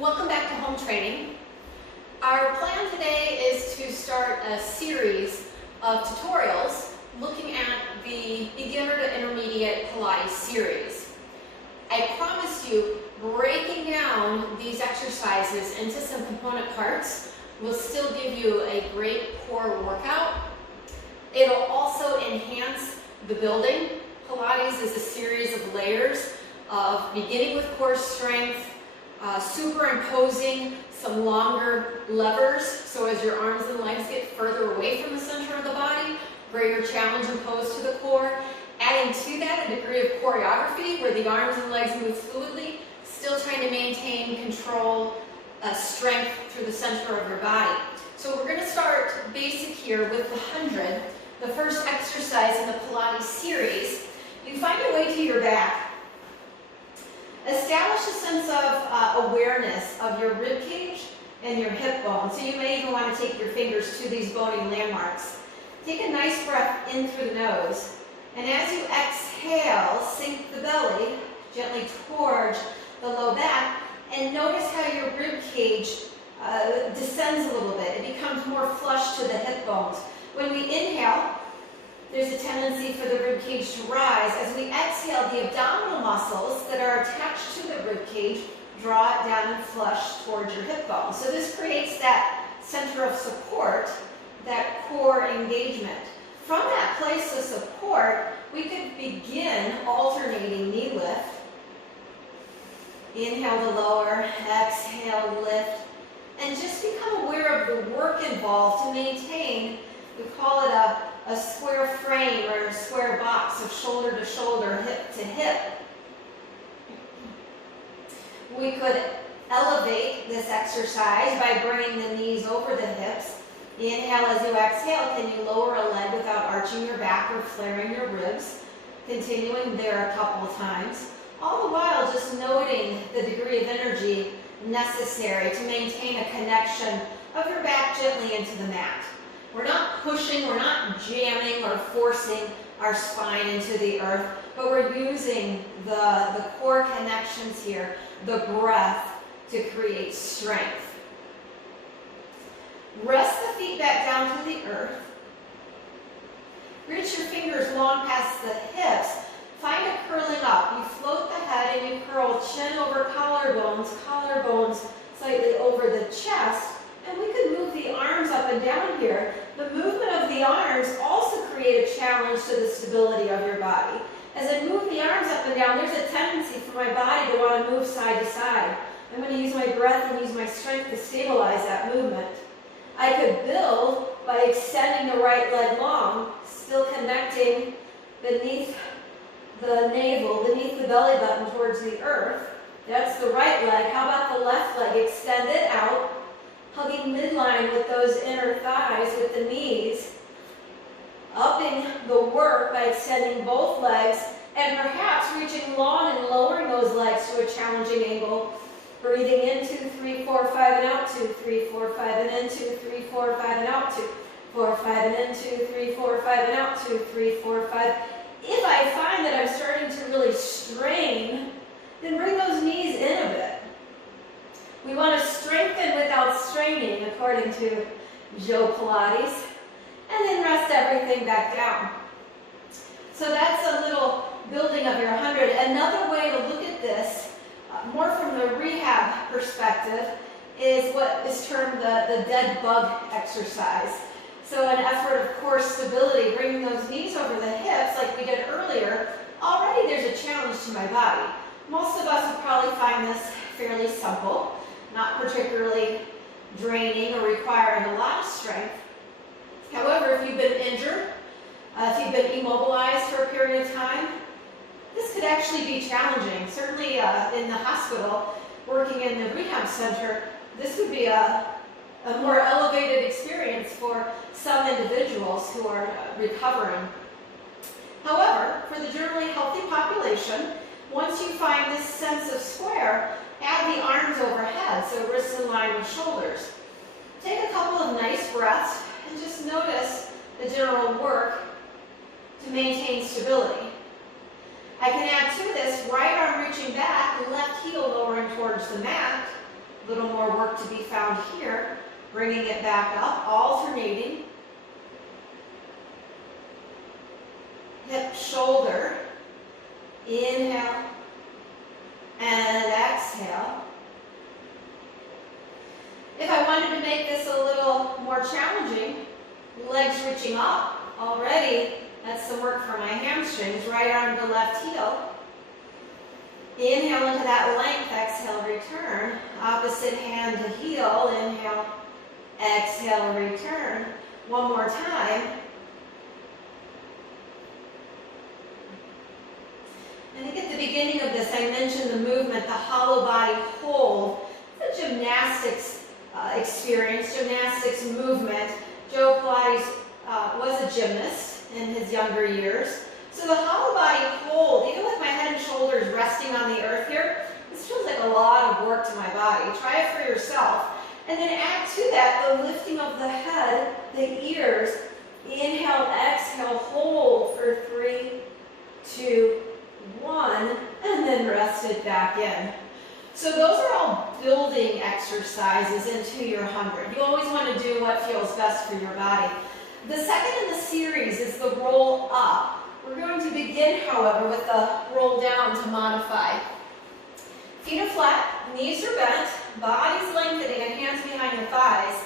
Welcome back to home training. Our plan today is to start a series of tutorials looking at the beginner to intermediate Pilates series. I promise you, breaking down these exercises into some component parts will still give you a great core workout. It'll also enhance the building. Pilates is a series of layers of beginning with core strength, superimposing some longer levers, so as your arms and legs get further away from the center of the body, greater challenge imposed to the core. Adding to that a degree of choreography where the arms and legs move fluidly, still trying to maintain control, strength through the center of your body. So we're going to start basic here with the 100, the first exercise in the Pilates series. You find your way to your back. Establish a sense of awareness of your rib cage and your hip bone. So you may even want to take your fingers to these bony landmarks. Take a nice breath in through the nose. And as you exhale, sink the belly gently towards the low back. And notice how your rib cage descends a little bit. It becomes more flush to the hip bones. When we inhale, there's a tendency for the rib cage to rise. As we exhale, the abdominal muscles that are attached to the rib cage draw it down and flush towards your hip bone. So this creates that center of support, that core engagement. From that place of support, we could begin alternating knee lift. Inhale to lower, exhale, lift, and just become aware of the work involved to maintain, we call it a square frame or a square box of shoulder to shoulder, hip to hip. We could elevate this exercise by bringing the knees over the hips. Inhale as you exhale. Can you lower a leg without arching your back or flaring your ribs? Continuing there a couple of times. All the while just noting the degree of energy necessary to maintain a connection of your back gently into the mat. We're not pushing, we're not jamming or forcing our spine into the earth, but we're using the core connections here, the breath, to create strength. Rest the feet back down to the earth. Reach your fingers long past the hips. Find a curling up. You float the head and you curl chin over collarbones slightly over the chest. And we could move the arms up and down here. The movement of the arms also create a challenge to the stability of your body. As I move the arms up and down, there's a tendency for my body to want to move side to side. I'm going to use my breath and use my strength to stabilize that movement. I could build by extending the right leg long, still connecting beneath the navel, beneath the belly button towards the earth. That's the right leg. How about the left leg? Extend it out, hugging midline with those inner thighs with the knees, upping the work by extending both legs, and perhaps reaching long and lowering those legs to a challenging angle. Breathing in, 2, 3, 4, 5, and out, 2, 3, 4, 5, and in, 2, 3, 4, 5, and out, 2, 4, 5, and in, 2, 3, 4, 5, and out, 2, 3, 4, 5. If I find that I'm starting to really strain, then bring those knees in a bit. We want to strengthen without straining, according to Joe Pilates, and then rest everything back down. So that's a little building of your 100. Another way to look at this, more from the rehab perspective, is what is termed the dead bug exercise. So an effort of core stability, bringing those knees over the hips like we did earlier. Already there's a challenge to my body. Most of us would probably find this fairly simple, not particularly draining or requiring a lot of strength. However, if you've been injured, if you've been immobilized for a period of time, this could actually be challenging. Certainly in the hospital, working in the rehab center, this would be a more elevated experience for some individuals who are recovering. However, for the generally healthy population, once you find this sense of square, add the arms overhead, so wrists in line with shoulders. Take a couple of nice breaths and just notice the general work to maintain stability. I can add to this right arm reaching back, left heel lowering towards the mat, A little more work to be found here. Bringing it back up, alternating. Hip, shoulder. Inhale and exhale. If I wanted to make this a little more challenging, legs reaching up, already that's some work for my hamstrings, right arm to left heel. Inhale into that length, exhale, return. Opposite hand to heel, inhale, exhale, return. One more time. I think at the beginning of this I mentioned the movement, the hollow body hold. It's a gymnastics experience, gymnastics movement. Joe Pilates was a gymnast in his younger years. So the hollow body hold, even with my head and shoulders resting on the earth here, this feels like a lot of work to my body. Try it for yourself. And then add to that the lifting of the head, the ears. Inhale, exhale, hold for 3, 2, 1, and then rest it back in. So those are all building exercises into your 100. You always want to do what feels best for your body. The second in the series is the roll up. We're going to begin, however, with the roll down to modify. Feet are flat, knees are bent, body's lengthening, and hands behind your thighs.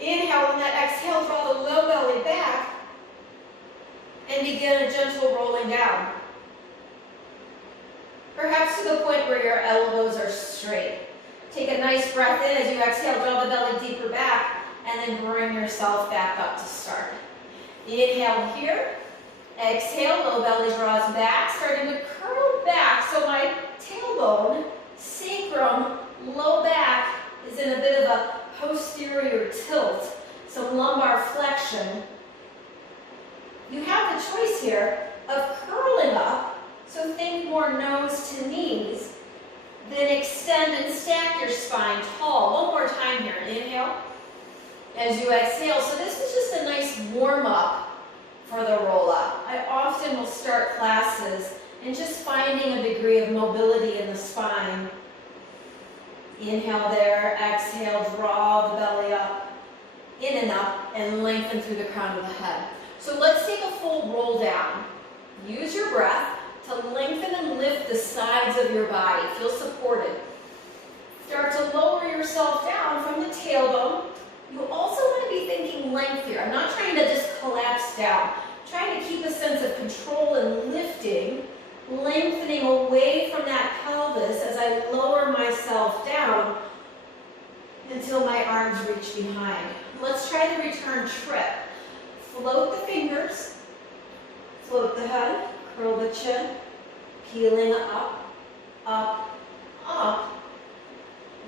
Inhale, and that exhale, draw the low belly back, and begin a gentle rolling down. Perhaps to the point where your elbows are straight. Take a nice breath in as you exhale, draw the belly deeper back, and then bring yourself back up to start. Inhale here, exhale, low belly draws back, starting to curl back, so my tailbone, sacrum, low back is in a bit of a posterior tilt, some lumbar flexion. You have the choice here of curling up, so think more nose to knees. Then extend and stack your spine tall. One more time here. Inhale as you exhale. So this is just a nice warm-up for the roll-up. I often will start classes and just finding a degree of mobility in the spine. Inhale there, exhale, draw the belly up, in and up, and lengthen through the crown of the head. So let's take a full roll down. Use your breath to lengthen and lift the sides of your body. Feel supported. Start to lower yourself down from the tailbone. You also want to be thinking length here. I'm not trying to just collapse down. I'm trying to keep a sense of control and lifting, lengthening away from that pelvis as I lower myself down until my arms reach behind. Let's try the return trip. Float the fingers, float the head, curl the chin, peeling up, up, up,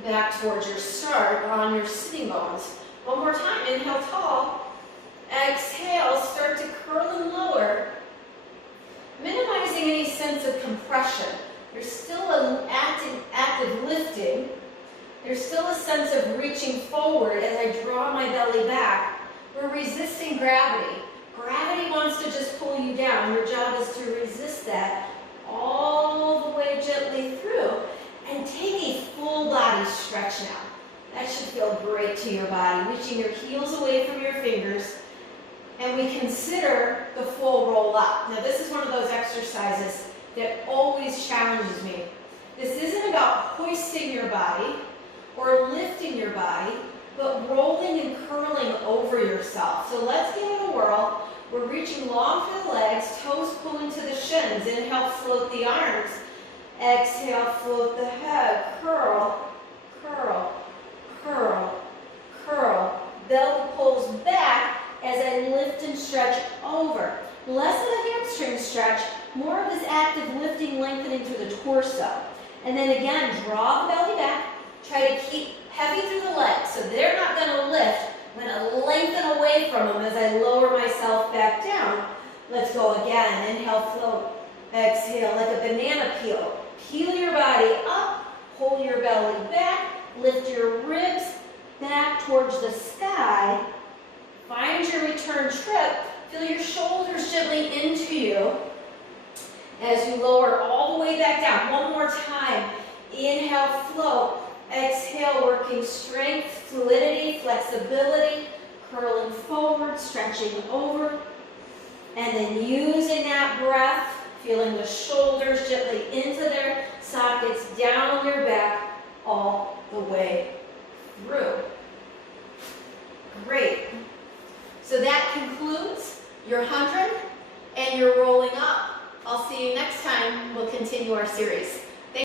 back towards your start on your sitting bones. One more time, inhale tall, exhale, start to curl and lower, minimizing any sense of compression. There's still an active lifting. There's still a sense of reaching forward as I draw my belly back. We're resisting gravity. Gravity wants to just pull you down. Your job is to resist that all the way gently through and take a full body stretch now. That should feel great to your body. Reaching your heels away from your fingers, and we consider the full roll up. Now this is one of those exercises that always challenges me. This isn't about hoisting your body or lifting your body, but rolling and curling over yourself. So let's give it a whirl. We're reaching long through the legs, toes pulling to the shins. Inhale, float the arms. Exhale, float the head. Curl, curl, curl, curl. Belly pulls back as I lift and stretch over. Less of a hamstring stretch, more of this active lifting, lengthening through the torso. And then again, draw the belly back. Try to keep heavy through the legs, so they're not going to lift. I'm going to lengthen away from them as I lower myself back down. Let's go again. Inhale, float. Exhale, like a banana peel. Peel your body up, pull your belly back, lift your ribs back towards the sky. Find your return trip. Feel your shoulders gently into you as you lower all the way back down. One more time. Inhale, float. Exhale, working strength, fluidity, flexibility, curling forward, stretching over, and then using that breath, feeling the shoulders gently into their sockets, down your back, all the way through. Great. So that concludes your 100 and your rolling up. I'll see you next time. We'll continue our series.